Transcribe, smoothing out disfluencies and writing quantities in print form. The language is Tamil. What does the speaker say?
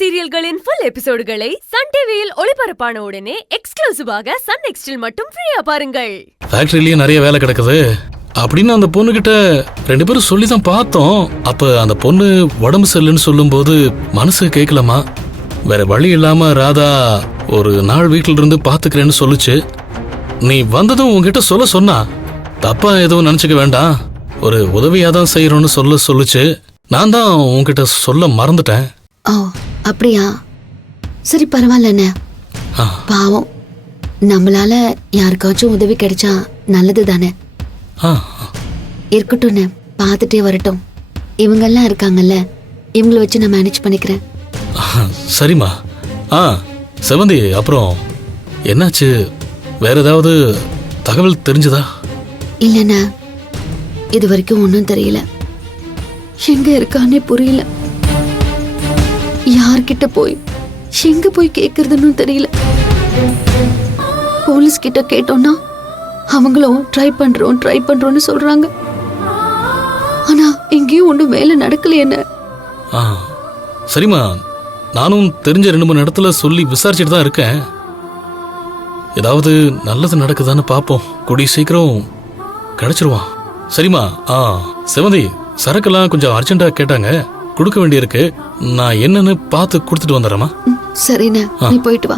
சீரியல்களின் ஃபுல் எபிசோடுகளை சன் டிவியில் ஒளிபரப்பான உடனே எக்ஸ்க்ளூசிவாக சன் நெக்ஸ்டில் மட்டும் ஃப்ரீயா பாருங்கள். ஃபேக்டரியிலேயே நிறைய வேலை கிடக்குது அப்படின்னு அந்த பொண்ணு கிட்ட 2 பேரும் சொல்லி தான் பார்த்தோம். அப்ப அந்த பொண்ணு உடம்பு சரியில்லைன்னு சொல்லும்போது மனசு கேட்கலாமா, வேற வழி இல்லாம ராதா ஒரு நாள் வீட்டில இருந்து பாத்துக்கிறேன்னு சொல்லுச்சு. நீ வந்ததும் உன்கிட்ட சொன்னா தப்பா எதுவும் நினைச்சுக்க வேண்டாம், ஒரு உதவியா தான் செய்யறோம்னு சொல்லுச்சு. நான் தான் உன்கிட்ட சொல்ல மறந்துட்டேன். ஓ அப்படியா, சரி பரவாயில்லண்ணே. பாவம், நம்மளால யாருக்காச்சும் உதவி கிடைச்சா நல்லது தானே. இருக்கட்டும்ண்ணே, பார்த்துட்டே வரட்டும். இவங்கெல்லாம் இருக்காங்கல்ல, இவங்கள வச்சு நான் மேனேஜ் பண்ணிக்கிறேன். சரிம்மா. செவந்தி, அப்புறம் என்னாச்சு, வேற ஏதாவது தகவல் தெரிஞ்சதா? இல்லண்ணா, இது வரைக்கும் ஒன்றும் தெரியல. எங்க இருக்கானே புரியல. யார்கிட்ட போய் எங்க போய் கேக்குறதுன்னு தெரியல. போலீஸ் கிட்ட கேட்டோம்னா அவங்களும் ட்ரை பண்றோம்னு சொல்றாங்க. ஆனா எங்கேயும் ஒன்றும் வேலை நடக்கல. என்ன? சரிம்மா, நானும் தெரிஞ்ச 2-3 இடத்துல சொல்லி விசாரிச்சுட்டு தான் இருக்கேன். ஏதாவது நல்லது நடக்குதான்னு பாப்போம். கூடிய சீக்கிரம் கிடைச்சிருவான். சரிம்மா. செவந்தி, சரக்கெல்லாம் கொஞ்சம் அர்ஜென்டா கேட்டாங்க, கொடுக்க வேண்டியிருக்கு. நான் என்னன்னு பார்த்து கொடுத்துட்டு வந்துடுறேம்மா. சரிண்ணே, நீ போயிட்டு வா.